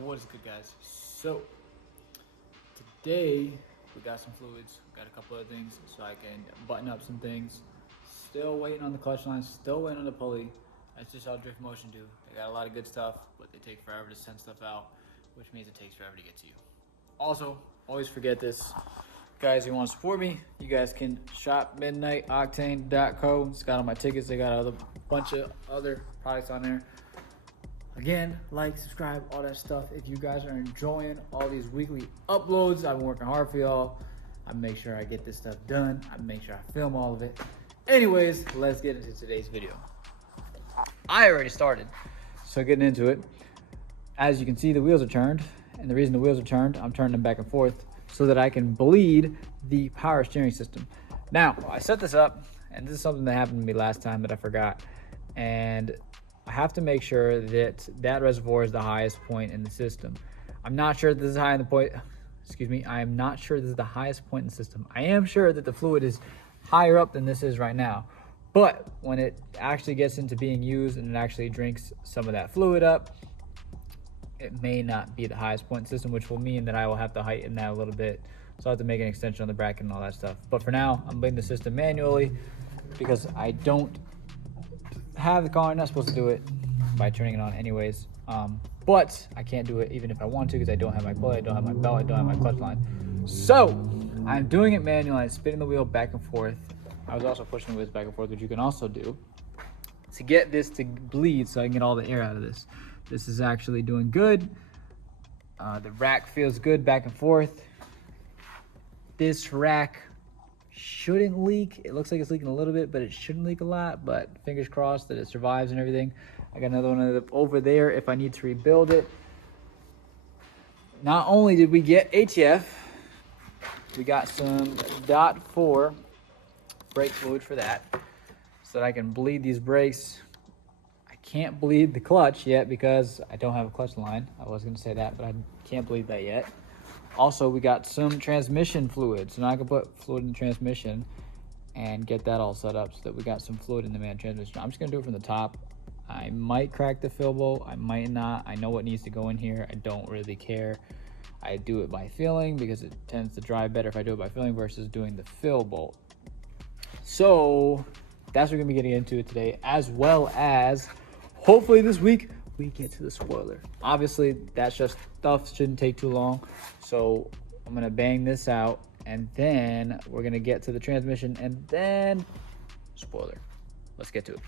What is good, guys? So today we got some fluids, we got a couple other things so I can button up some things. Still waiting on the clutch line, still waiting on the pulley. That's just how drift motion do. They got a lot of good stuff, but they take forever to send stuff out, which means it takes forever to get to you. Also, always forget this. Guys, you want to support me, you guys can shop midnightoctane.co. It's got all my tickets. They got a bunch of other products on there. Again, like, subscribe, all that stuff. If you guys are enjoying all these weekly uploads, I've been working hard for y'all. I make sure I get this stuff done. I make sure I film all of it. Anyways, let's get into today's video. I already started, so getting into it. As you can see, the wheels are turned, and the reason the wheels are turned, I'm turning them back and forth so that I can bleed the power steering system. Now, I set this up, and this is something that happened to me last time that I forgot, and I have to make sure that that reservoir is the highest point in the system. I'm not sure this is high in the point, I am not sure this is the highest point in the system. I am sure that the fluid is higher up than this is right now. But when it actually gets into being used and it actually drinks some of that fluid up, it may not be the highest point in the system, which will mean that I will have to heighten that a little bit. So I have to make an extension on the bracket and all that stuff. But for now, I'm bleeding the system manually because I don't have the car. I'm not supposed to do it by turning it on anyways, but I can't do it even if I want to because I don't have my pulley, I don't have my belt, I don't have my clutch line. So I'm doing it manually. I'm spinning the wheel back and forth. I was also pushing the wheels back and forth, which you can also do to get this to bleed so I can get all the air out of this. This is actually doing good. The rack feels good back and forth. This rack shouldn't leak. It looks like it's leaking a little bit, but it shouldn't leak a lot, but fingers crossed that it survives and everything. I got another one over there if I need to rebuild it. Not only did we get ATF, we got some .4 brake fluid for that so that I can bleed these brakes. I can't bleed the clutch yet because I don't have a clutch line. I was going to say that, but I can't bleed that yet. Also, we got some transmission fluid, so now I can put fluid in the transmission and get that all set up so that we got some fluid in the main transmission. I'm just gonna do it from the top. I might crack the fill bolt, I might not. I know what needs to go in here. I don't really care. I do it by feeling because it tends to dry better if I do it by feeling versus doing the fill bolt. So that's what we're gonna be getting into today, as well as hopefully this week we get to the spoiler. Obviously, that's just stuff, shouldn't take too long. So I'm gonna bang this out and then we're gonna get to the transmission and then spoiler. Let's get to it.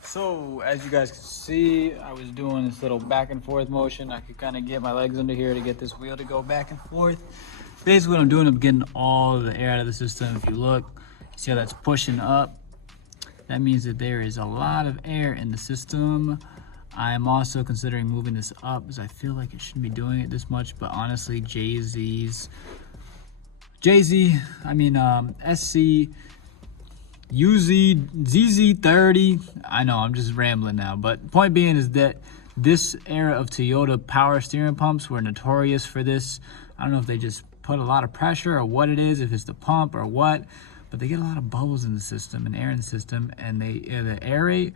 So as you guys can see, I was doing this little back and forth motion. I could kind of get my legs under here to get this wheel to go back and forth. Basically what I'm doing, I'm getting all the air out of the system. If you look, see how that's pushing up? That means that there is a lot of air in the system. I'm also considering moving this up because I feel like it shouldn't be doing it this much, but honestly, SC300, I know I'm just rambling now, but point being is that this era of Toyota power steering pumps were notorious for this. I don't know if they just put a lot of pressure or what it is, if it's the pump or what, but they get a lot of bubbles in the system and air in the system, and they either aerate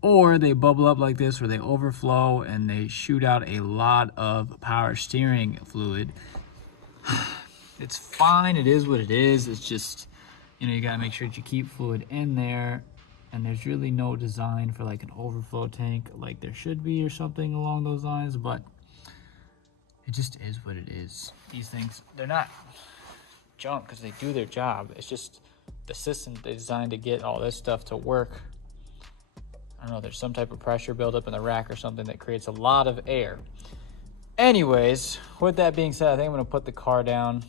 or they bubble up like this, or they overflow and they shoot out a lot of power steering fluid. It's fine, it is what it is. It's just, you know, you gotta make sure that you keep fluid in there, and there's really no design for like an overflow tank like there should be or something along those lines, but it just is what it is. These things, they're not junk because they do their job. It's just the system they designed to get all this stuff to work. I don't know, there's some type of pressure buildup in the rack or something that creates a lot of air. Anyways, with that being said, I think I'm gonna put the car down.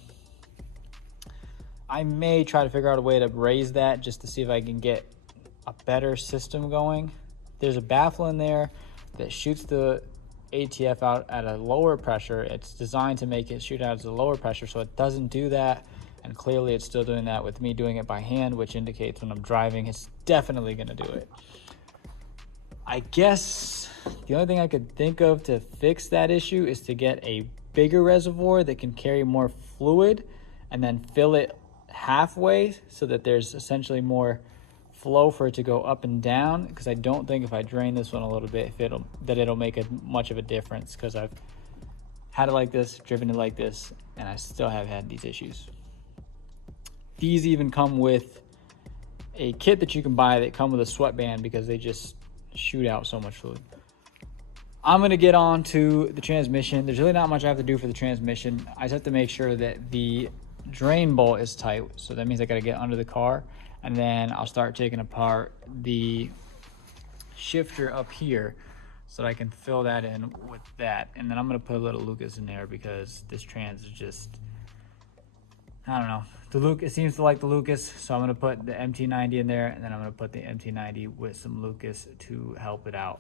I may try to figure out a way to raise that just to see if I can get a better system going. There's a baffle in there that shoots the ATF out at a lower pressure. It's designed to make it shoot out at a lower pressure, so it doesn't do that. And clearly it's still doing that with me doing it by hand, which indicates when I'm driving, it's definitely gonna do it. I guess the only thing I could think of to fix that issue is to get a bigger reservoir that can carry more fluid and then fill it halfway so that there's essentially more flow for it to go up and down, because I don't think if I drain this one a little bit, it'll make much of a difference, because I've had it like this, driven it like this, and I still have had these issues. These even come with a kit that you can buy that come with a sweatband because they just shoot out so much fluid. I'm gonna get on to the transmission. There's really not much I have to do for the transmission. I just have to make sure that the drain bolt is tight. So that means I gotta get under the car, and then I'll start taking apart the shifter up here so that I can fill that in with that. And then I'm gonna put a little Lucas in there because this trans is just, I don't know. It seems to like the Lucas, so I'm gonna put the MT90 in there, and then I'm gonna put the MT90 with some Lucas to help it out.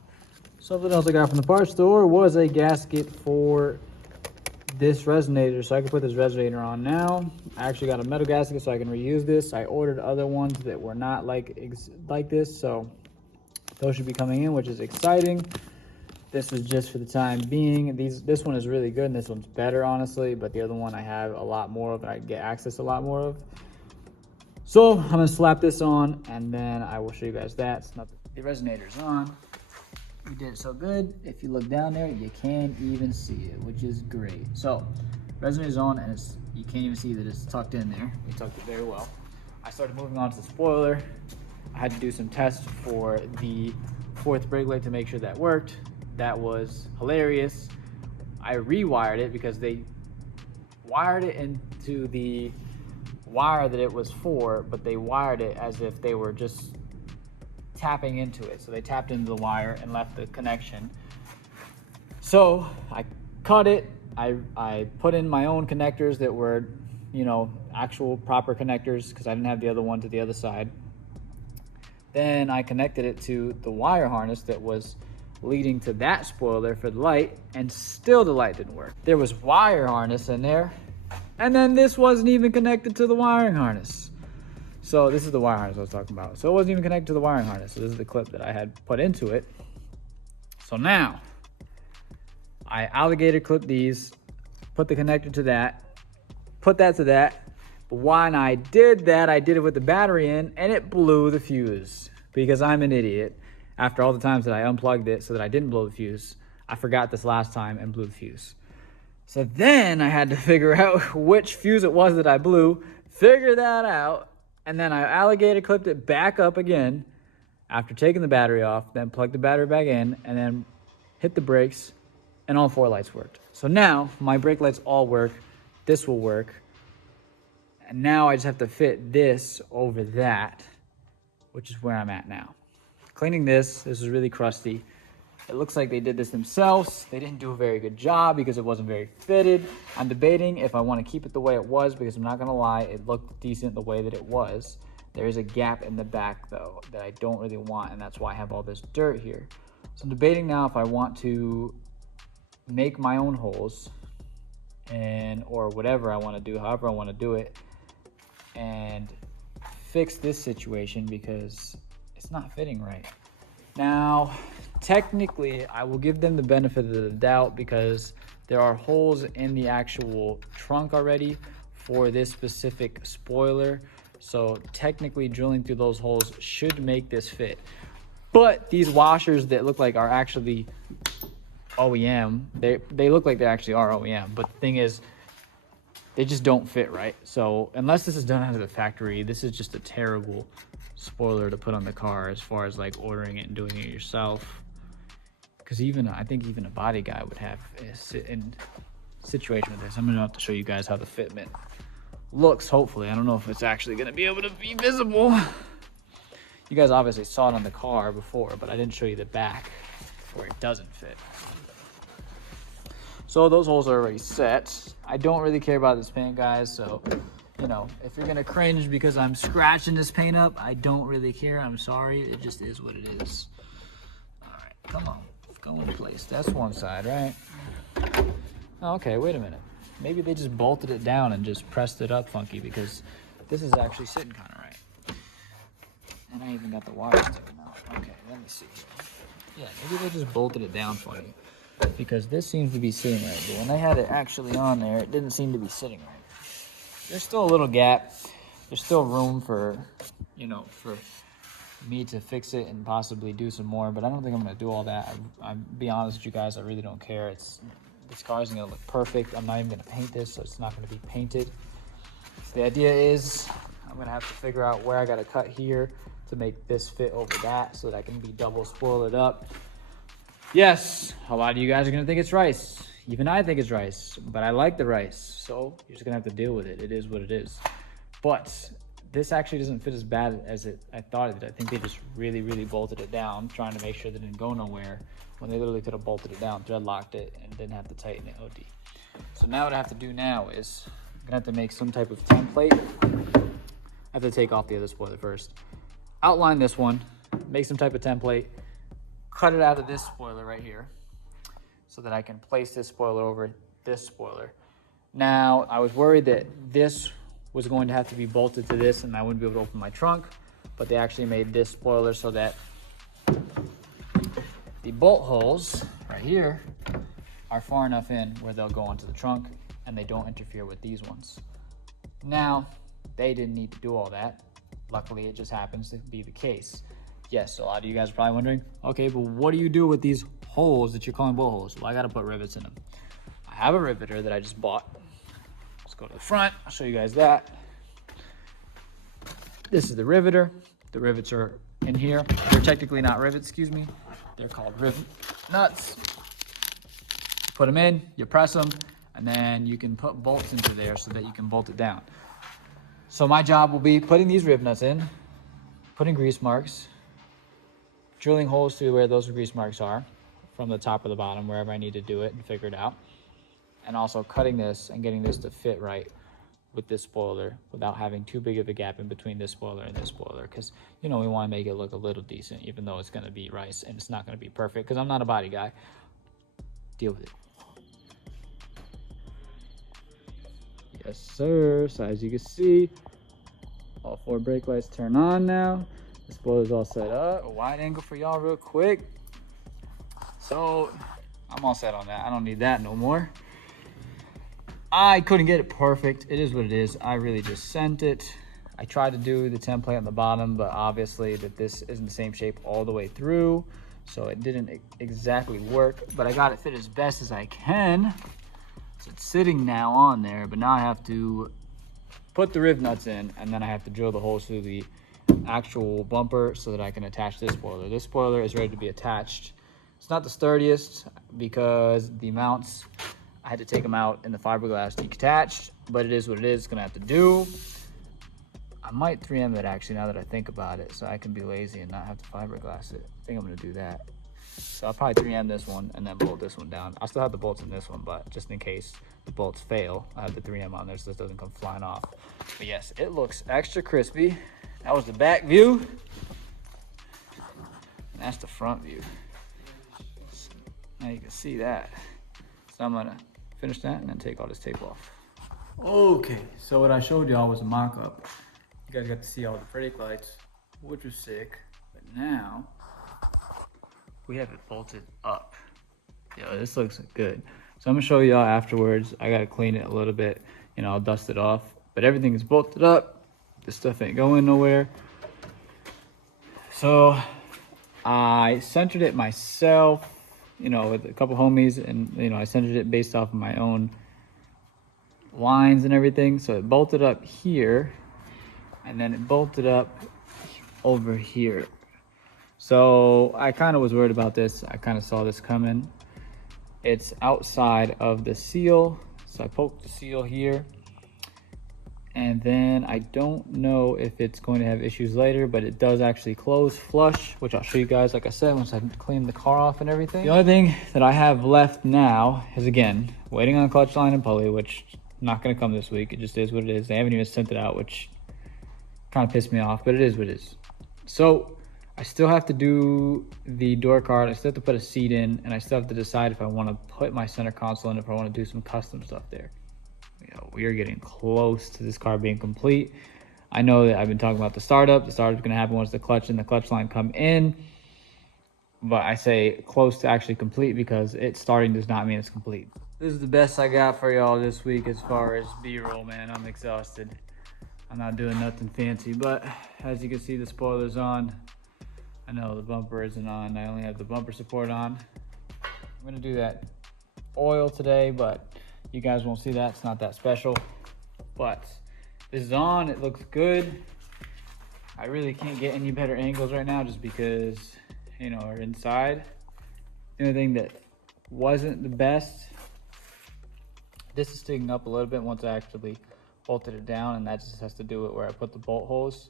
Something else I got from the parts store was a gasket for this resonator, so I can put this resonator on now. I actually got a metal gasket so I can reuse this. I ordered other ones that were not like this, so those should be coming in, which is exciting. This was just for the time being. This one is really good and this one's better, honestly, but the other one I have a lot more of and I get access to a lot more of. So I'm gonna slap this on and then I will show you guys that. The resonator's on. We did it so good. If you look down there, you can't even see it, which is great. So resonator's on and you can't even see that it's tucked in there. We tucked it very well. I started moving on to the spoiler. I had to do some tests for the fourth brake light to make sure that worked. That was hilarious. I rewired it because they wired it into the wire that it was for, but they wired it as if they were just tapping into it. So they tapped into the wire and left the connection. So I cut it. I put in my own connectors that were, you know, actual proper connectors because I didn't have the other one to the other side. Then I connected it to the wire harness that was leading to that spoiler for the light, and still the light didn't work. There was wire harness in there, and then this wasn't even connected to the wiring harness. So this is the wire harness I was talking about. So it wasn't even connected to the wiring harness. So this is the clip that I had put into it. So now I alligator clip these, put the connector to that, put that to that. But when I did that, I did it with the battery in and it blew the fuse because I'm an idiot. After all the times that I unplugged it so that I didn't blow the fuse, I forgot this last time and blew the fuse. So then I had to figure out which fuse it was that I blew, figure that out, and then I alligator clipped it back up again after taking the battery off, then plugged the battery back in, and then hit the brakes, and all 4 lights worked. So now my brake lights all work, this will work, and now I just have to fit this over that, which is where I'm at now. Cleaning this is really crusty. It looks like they did this themselves. They didn't do a very good job because it wasn't very fitted. I'm debating if I want to keep it the way it was because I'm not gonna lie, it looked decent the way that it was. There is a gap in the back though that I don't really want, and that's why I have all this dirt here. So I'm debating now if I want to make my own holes or whatever I want to do, however I want to do it, and fix this situation because it's not fitting right. Now, technically, I will give them the benefit of the doubt because there are holes in the actual trunk already for this specific spoiler. So technically drilling through those holes should make this fit. But these washers that look like are actually OEM, they look like they actually are OEM. But the thing is, they just don't fit right. So unless this is done out of the factory, this is just a terrible spoiler to put on the car as far as like ordering it and doing it yourself. Because I think even a body guy would have a situation with this. I'm gonna have to show you guys how the fitment looks, hopefully. I don't know if it's actually gonna be able to be visible. You guys obviously saw it on the car before, but I didn't show you the back where it doesn't fit. So those holes are already set. I don't really care about this paint, guys, so you know, if you're gonna cringe because I'm scratching this paint up, I don't really care. I'm sorry, it just is what it is. All right, come on, go in place. That's one side, right? Oh, okay, wait a minute. Maybe they just bolted it down and just pressed it up funky because this is actually sitting kind of right. And I even got the wires sticking out. Okay, let me see. Yeah, maybe they just bolted it down funny because this seems to be sitting right. But when I had it actually on there, it didn't seem to be sitting right. there's still a little gap. There's still room for, you know, for me to fix it and possibly do some more, but I don't think I'm gonna do all that. I'm be honest with you guys, I really don't care. This car isn't gonna look perfect. I'm not even gonna paint this, so it's not gonna be painted. So the idea is I'm gonna have to figure out where I gotta cut here to make this fit over that so that I can be double spoiled up. Yes, a lot of you guys are gonna think it's rice. Even I think it's rice, but I like the rice, so you're just gonna have to deal with it. It is what it is. But this actually doesn't fit as bad as I thought it did. I think they just really, really bolted it down, trying to make sure that it didn't go nowhere, when they literally could have bolted it down, thread locked it, and didn't have to tighten it OD. So now what I have to do now is, I'm gonna have to make some type of template. I have to take off the other spoiler first. Outline this one, make some type of template, cut it out of this spoiler right here, so that I can place this spoiler over this spoiler. Now, I was worried that this was going to have to be bolted to this and I wouldn't be able to open my trunk, but they actually made this spoiler so that the bolt holes right here are far enough in where they'll go onto the trunk and they don't interfere with these ones. Now, they didn't need to do all that. Luckily, it just happens to be the case. Yes, a lot of you guys are probably wondering, okay, but what do you do with these holes that you're calling bolt holes? Well, I gotta put rivets in them. I have a riveter that I just bought. Let's go to the front, I'll show you guys that. This is the riveter. The rivets are in here. They're technically not rivets, excuse me. They're called rivet nuts. Put them in, you press them, and then you can put bolts into there so that you can bolt it down. So my job will be putting these rivet nuts in, putting grease marks, drilling holes through where those grease marks are, from the top or the bottom, wherever I need to do it and figure it out. And also cutting this and getting this to fit right with this spoiler without having too big of a gap in between this spoiler and this spoiler. Because, you know, we want to make it look a little decent, even though it's going to be rice and it's not going to be perfect because I'm not a body guy. Deal with it. Yes, sir. So as you can see, all 4 brake lights turn on now. The spoiler's all set up. A wide angle for y'all real quick. So I'm all set on that. I don't need that no more. I couldn't get it perfect. It is what it is. I really just sent it. I tried to do the template on the bottom, but obviously that this isn't the same shape all the way through. So it didn't exactly work, but I got it fit as best as I can. So it's sitting now on there, but now I have to put the rivet nuts in and then I have to drill the holes through the actual bumper so that I can attach this spoiler. This spoiler is ready to be attached. It's not the sturdiest because the mounts, I had to take them out in the fiberglass detached, but it is what it is. It's gonna have to do. I might 3M it actually now that I think about it, so I can be lazy and not have to fiberglass it. I think I'm gonna do that. So I'll probably 3M this one and then bolt this one down. I still have the bolts in this one, but just in case the bolts fail, I have the 3M on there so this doesn't come flying off. But yes, it looks extra crispy. That was the back view. And that's the front view. So now you can see that. So I'm gonna finish that and then take all this tape off. Okay, so what I showed y'all was a mock-up. You guys got to see all the brake lights, which was sick. But now, we have it bolted up. Yo, this looks good. So I'm gonna show y'all afterwards. I gotta clean it a little bit. You know, I'll dust it off. But everything is bolted up. This stuff ain't going nowhere. So I centered it myself, you know, with a couple homies, and you know, I centered it based off of my own lines and everything. So it bolted up here, and then it bolted up over here. So I kind of was worried about this. I kind of saw this coming. It's outside of the seal, so I poked the seal here. And then I don't know if it's going to have issues later, but it does actually close flush, which I'll show you guys, like I said, once I clean the car off and everything. The only thing that I have left now is, again, waiting on clutch line and pulley, which is not going to come this week. It just is what it is. They haven't even sent it out, which kind of pissed me off, but it is what it is. So I still have to do the door card. I still have to put a seat in, and I still have to decide if I want to put my center console in, if I want to do some custom stuff there. You know, we are getting close to this car being complete. I know that I've been talking about the startup. The startup is going to happen once the clutch and the clutch line come in. But I say close to actually complete because it starting does not mean it's complete. This is the best I got for y'all this week as far as B-roll, man. I'm exhausted. I'm not doing nothing fancy, but as you can see, the spoiler's on. I know the bumper isn't on. I only have the bumper support on. I'm gonna do that oil today, but you guys won't see that. It's not that special. But this is on. It looks good. I really can't get any better angles right now just because, you know, we're inside. The only thing that wasn't the best, this is sticking up a little bit once I actually bolted it down, and that just has to do with where I put the bolt holes.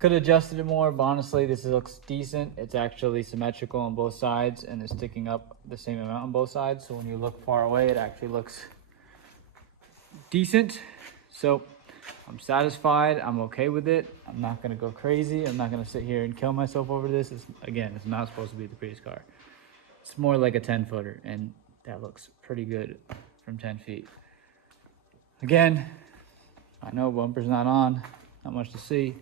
Could have adjusted it more, but honestly, this looks decent. It's actually symmetrical on both sides, and it's sticking up the same amount on both sides. So when you look far away, it actually looks decent. So I'm satisfied. I'm okay with it. I'm not gonna go crazy. I'm not gonna sit here and kill myself over this. Again, it's not supposed to be the prettiest car. It's more like a 10-footer, and that looks pretty good from 10 feet. Again, I know bumper's not on, not much to see,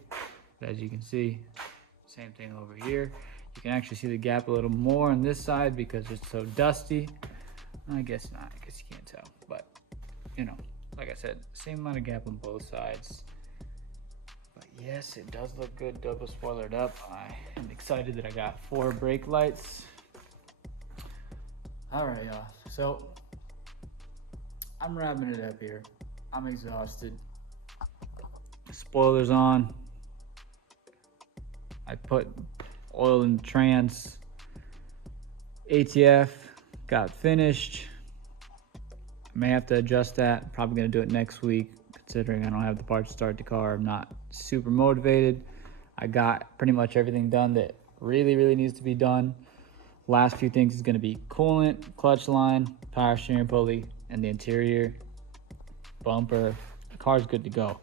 but as you can see, same thing over here. You can actually see the gap a little more on this side because it's so dusty. I guess not, I guess you can't tell, but you know, like I said, same amount of gap on both sides. But yes, it does look good, double spoilered up. I am excited that I got 4 brake lights. All right, y'all, so I'm wrapping it up here. I'm exhausted. Spoilers on. I put oil in the trans. ATF got finished. I may have to adjust that. Probably gonna do it next week, considering I don't have the parts to start the car. I'm not super motivated. I got pretty much everything done that really needs to be done. Last few things is gonna be coolant, clutch line, power steering pulley, and the interior, bumper. The car's good to go.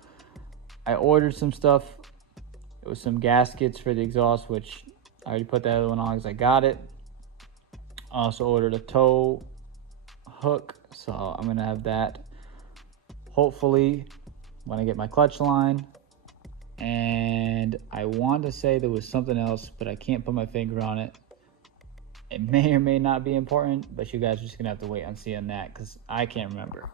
I ordered some stuff. It was some gaskets for the exhaust, which I already put that other one on because I got it. I also ordered a tow hook, so I'm gonna have that hopefully when I get my clutch line. And I want to say there was something else, but I can't put my finger on it. It may or may not be important, but you guys are just gonna have to wait and see on that because I can't remember.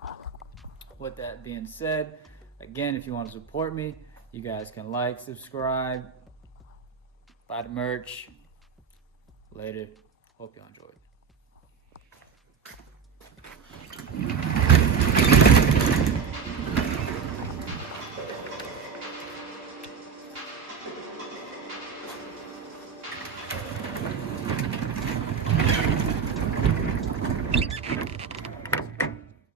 With that being said, again, if you want to support me, you guys can like, subscribe, buy the merch. Later. Hope you enjoyed.